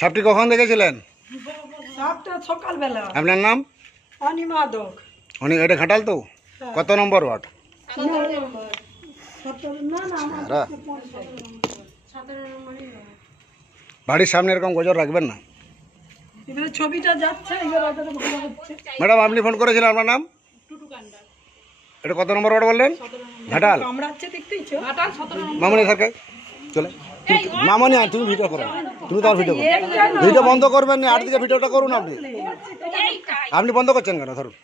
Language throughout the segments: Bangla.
সাপটি কখন দেখেছিলেন? সাপটা সকালবেলা। আপনার নাম? অনিমা দক। অনেক, এটা ঘাটাল তো? কত নম্বর ওয়ার্ড? বাড়ির সামনে এরকম গজর রাখবেন না। ছবিটা যাচ্ছে। ম্যাডাম আপনি ফোন করেছিলেন, আপনার নাম? এটা কত নম্বর ওয়ার্ড বললেন? ঘাটাল। মামনি স্যারকে চলে মামনি, তুমি ভিডিও করো, তুমি তো আর ভিডিও করো, ভিডিও বন্ধ করবেন না, আর দিকে ভিডিওটা করুন। আপনি আপনি বন্ধ করছেন কেন? ধরুন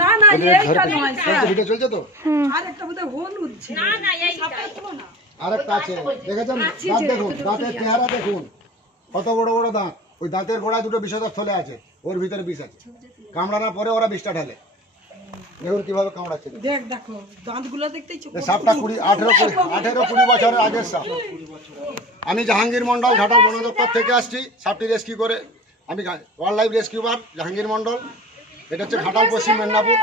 না না, এইটা নয় স্যার। ভিডিও চলছে তো? আরেকটা বোধহয় হলুদ ছিল। না না, এইটা না। আরেকটা আছে, দেখেছেন? দাঁত দেখুন, দাঁতের চেহারা দেখুন, কত বড় বড় দাঁত। ওই দাঁতের গোড়ায় দুটো বিষধর থলে আছে, ওর ভিতরে বিষ আছে। কামড়ানোর পরে ওরা বিষটা ঢালে। দেখুন কিভাবে কামড়াচ্ছে। দেখ, দেখো দাঁতগুলো দেখতেই সাপটা 18-20 বছরের আগের সাপ। আমি জাহাঙ্গীর মন্ডল, ঘাটাল বন দপ্তর থেকে আসছি। সাপটি রেস্কিউ করে, আমি ওয়াইল্ড লাইফ রেস্কিউবার জাহাঙ্গীর মন্ডল। এটা হচ্ছে ঘাটাল, পশ্চিম মেদিনীপুর।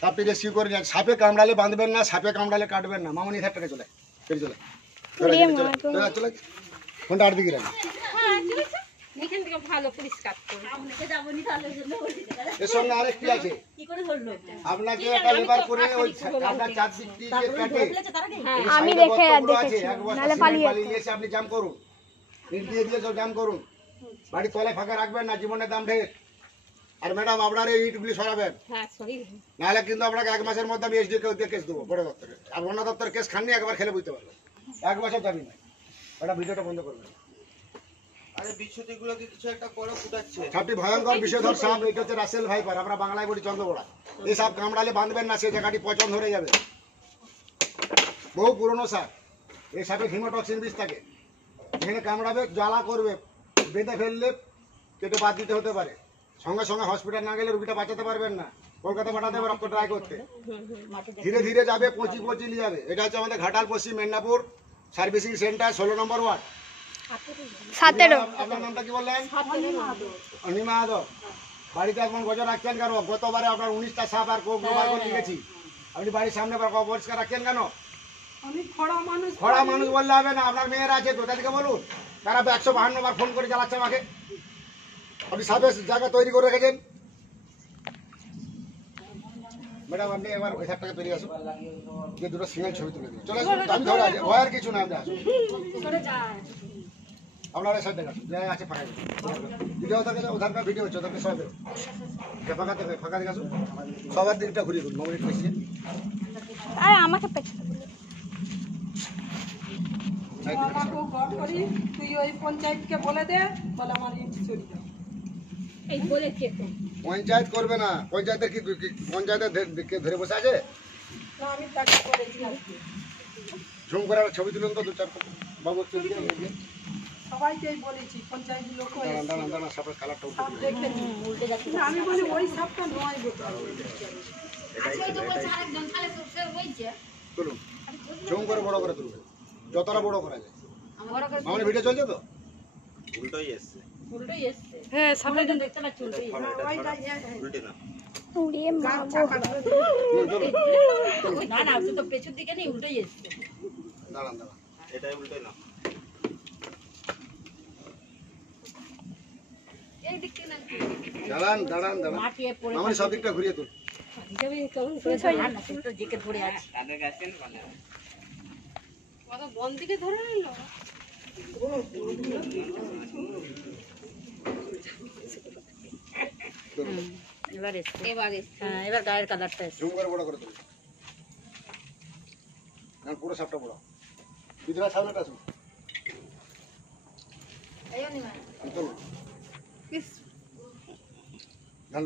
সাপটি রেস্কিউ করে, সাপে কামড়ালে বাঁধবেন না, সাপে কামড়ালে কাটবেন না। মামনি থাকতে চলে চলে চলে কোনটা আর দিকে রাখি। এর সঙ্গে আরেকটি আছে, আপনাকে একটা লেবার করে ওই আপনার চারদিক দিয়ে কাটে আমি দেখে পালিয়ে এসে আপনি জাম করুন, ইট দিয়ে দিয়ে সব জাম করুন। বাড়ির তলায় ফাঁকা রাখবেন না, জীবনের দাম ঢের। আর ম্যাডাম আপনার এই ইটগুলি সরাবেন, নাহলে কিন্তু আপনাকে 1 মাসের মধ্যে আমি এসডি কেস দেবো বড় দপ্তরে। আর বন দপ্তরের কেস খাননি, একবার খেলে বুঝতে পারবেন। 1 বছর দাবি নাই। ওটা ভিডিওটা বন্ধ করবেন। সাপটি ভয়ঙ্কর বিষধর সাপ। এটা হচ্ছে রাসেল ভাইপার, আমরা বাংলায় বলি চন্দ্রবোড়া। এই সাপ কামড়ালে বাঁধবেন না, সেই জায়গাটি পচন ধরে যাবে। বহু পুরনো সাপ। এই সাপে হিমোটক্সিন বিষ থাকে, এখানে কামড়াবে, জ্বালা করবে, বেঁধে ফেললে কেটে বাদ দিতে হতে পারে। সঙ্গে সঙ্গে হসপিটাল না গেলে রুগীটা বাঁচাতে পারবেন না, কলকাতা পাঠাতে হবে রক্ত ট্রাই করতে। ধীরে ধীরে যাবে, পচি নিয়ে যাবে। এটা হচ্ছে আমাদের ঘাটাল, পশ্চিম মেদিনীপুর সার্ভিসিং সেন্টার, 16 নম্বর ওয়ার্ড। 17। আপনার নামটা কি বললেন? অনিমা দক। বাড়িতে এখন গজর রাখছেন কেন? গতবারে আপনার 19টা সাপ আর গোবার করে দিয়েছি। আপনি বাড়ির সামনে পরিষ্কার রাখছেন কেন? খড়া মানুষ বললে হবে না, আপনার মেয়েরা আছে তো, তাদেরকে বলুন। তারা 152 বার ফোন করে জ্বালাচ্ছে আমাকে। আপনি সাপের জায়গা তৈরি করে রেখেছেন। ম্যাডাম আপনি এবার ওই সাপটাকে তৈরি আসুন, যে দুটো সিঙ্গেল ছবি তুলে দিন। চলে আসুন, আমি ধরে আছি, ভয়ের কিছু না। আপনি আসুন, আপনারা সব দেখাচ্ছেন আছে ফাঁকা ভিডিও থাকে, ওধারকার ভিডিও হচ্ছে, ওদেরকে সব ফাঁকা দেখাচ্ছুন। সবার দিকটা ঘুরিয়ে দিন। মোবাইল পেছিয়ে আমাকে তুই ওই পঞ্চায়েতকে বলে দে, বলে আমার ইট সরিয়ে দাও। পঞ্চায়েত করবে না, পঞ্চায়েতের কি পঞ্চায়েতের ধরে বসে আছে? আমি তাকে করেছি। ঝুম করে ছবি তুলুন তো, 2-4 বাবু সবাইকেই বলেছি, পঞ্চায়েত লোক সাপের কালারটা আমি বলি ওই সাপটা নয় তুলুন, ঝুম করে বড় করে তুলবেন, যতটা বড় করা যায়। আমার ভিডিও চলছে তো? উল্টোই এসছে। হ্যাঁ, সামনে দেখতে পাচ্ছি উল্টে না। না না, তো পেছন দিকে নেই, উল্টোই এসছে। দাঁড়ান, এটাই উল্টোই না। দাঁড়ান। আমার সব দিকটা ঘুরিয়ে তুল। বন দিকে ধরে নিল। এবার গায়ের কালারটা জুম করে বড় করে তুল। পুরো সাপটা বড়। ভিতরে সামনেটা আসুন।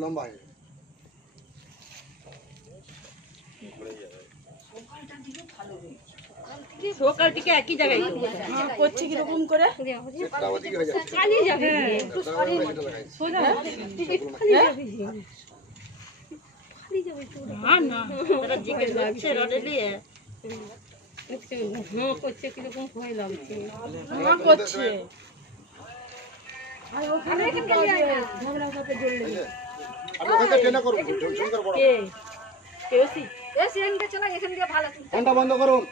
লম্বা হয়ে যাবে। সকাল থেকে একই জায়গায় করছি কিরকম করে চালিয়ে যাবে। করছে কিরকম ভয় লাগছে। করছে বন্ধ করুন।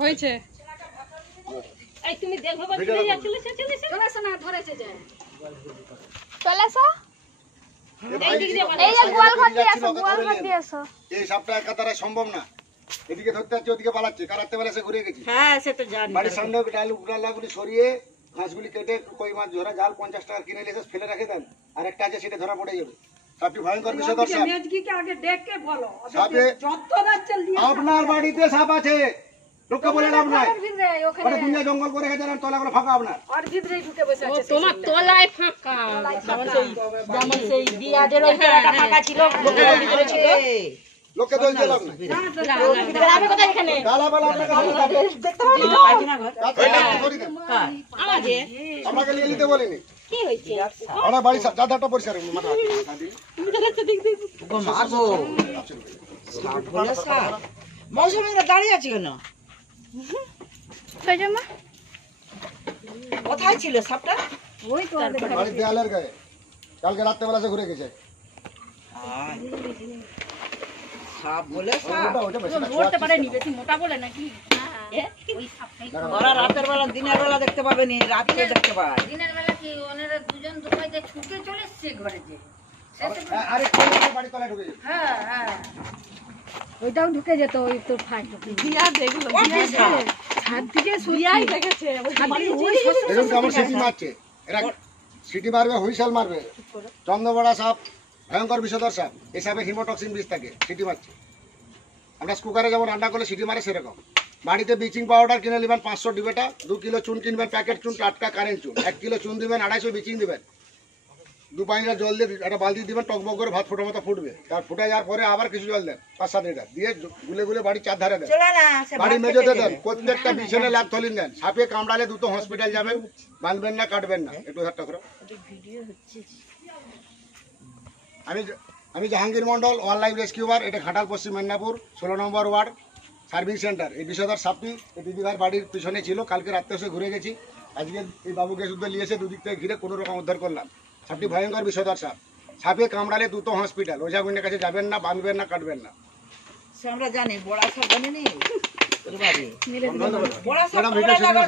হয়েছে। এই তুমি দেখো বা চলে যাচ্ছিল সে চলে এসে চলে এসো না, ধরেছে যে। চলে এসো। এই দিক দিয়ে এই যে গোয়াল ঘর দিয়ে এসো, গোয়াল ঘর দিয়ে এসো। এই সাপটা একা দ্বারা সম্ভব না। এদিকে ধরতে যাচ্ছে, ওদিকে পালাচ্ছে, কারাতে বেলা সে ঘুরে গেছি। হ্যাঁ সে তো জানি বাড়ির সামনে ডালগুলি সরিয়ে ঘাসগুলি কেটে কই মাছ ধরা জাল 50 টাকা কিনে এসে ফেলে রেখে দেন, আর একটা আছে সেটা ধরা পড়ে যাবে। সাপটি ভয়ঙ্কর বিষধর সাপ। মেজগিকে আগে ডেকে বলো। সাপে যত রাজ্য দিয়ে আপনার বাড়িতে সাপ আছে, লোককে বলে লাভ নাই। ওটা দুনিয়া জঙ্গল করে রেখে দেন, তলাগুলো ফাঁকা আপনার। আর ভিতরেই ঢুকে বসে আছে। তোমার তলায় ফাঁকা যেমন সেই দিয়াদের ওই তলাটা ফাঁকা ছিল লোকের ভিতরে ছিল লোককে দোষ দিয়ে লাভ নাই। আমি কোথায় এখানে গালাবালা আপনাকে ভালো লাগে। দেখতে পাবি না ঘর ওইটা কি করে দেন? আমাদের আপনাকে নিয়ে নিতে বলিনি। কি হয়েছে আমরা বাড়ি চাদরটা পরিষ্কার করবো, মাথা হাত দিয়ে। মৌসুমীরা দাঁড়িয়ে আছে কেন? সজমা কোথায় ছিল সাপটা? ওই তো বাড়ির দেয়ালের গায়ে কালকে রাত্রেবেলা সে ঘুরে গেছে। সাপ বলে সাপ। ওটা বেশি না, ধরতে পারেনি বেশি মোটা বলে নাকি ওই সাপটাই ওরা রাতের বেলা দিনের বেলা দেখতে পাবেনি, রাত্রে দেখতে পায়। দিনের বেলা কি ওনারা দুজন দুপাইতে ছুটে চলে এসছে ঘরে যে আরেকটু বাড়ি তলায় ঢুকে গেছে। ওইটাও ঢুকে যেত, ওই তো ফাঁক ঢুকে। দিয়া দেখলো, কোথায় সাপ? ছাদ থেকে দিয়াই দেখেছে। দেখুন কেমন সিটি মারছে এরা, সিটি মারবে, হুইসেল মারবে। চন্দ্রবড়া সাপ ভয়ঙ্কর বিষধর সাপ। এই সাপে হিমোটক্সিন বিষ থাকে, সিটি মারছে। আমরা কুকারে যেমন রান্না করলে সিটি মারে সেরকম। বাড়িতে ব্লিচিং পাউডার কিনে নেবেন 500 ডিবেটা, 2 কিলো চুন কিনবেন, প্যাকেট চুন, টাটকা কারেন্ট চুন, 1 কিলো চুন দিবেন, 250 ব্লিচিং দিবেন, 2 পানিটা জল দিয়ে একটা বালতি দিবেন, টকবক করে ভাত ফোটার মতো ফুটবে। তার ফুটে যাওয়ার পরে আবার কিছু জল দেন 5-7 লিটার দিয়ে গুলে গুলে বাড়ির চারধারে দেন, চলে না, সে বাড়ি ভাত মেঝেতে খেতে দেন, গেলে। প্রত্যেকটা বিছানে লাগ থলিন দেন। সাপে কামড়ালে দ্রুত হসপিটাল যাবেন, বাঁধবেন না, কাটবেন না। একটু হাতটা করে। আমি Jahangir Mondal, wild life rescuer. এটা ঘাটাল পশ্চিম মেদিনীপুর 16 নম্বর ওয়ার্ড সার্ভিং সেন্টার। এই বিষধর সাপটি এই দিদিভার বাড়ির পিছনে ছিল, কালকে রাত্রে এসে ঘুরে গেছি। আজকে এই বাবুকে শুদ্ধ নিয়েছে, দুদিক থেকে ঘিরে কোনো রকম উদ্ধার করলাম। সাপটি ভয়ঙ্কর বিষধর সাপ। সাপে কামড়ালে দ্রুত হসপিটাল, ওঝা গুন্ডের কাছে যাবেন না, বাঁধবেন না, কাটবেন না। সে আমরা জানি, বড়া সাপ জানি নি। ধন্যবাদ। বড়া সাপ ম্যাডাম, ভিডিও শেষ হলে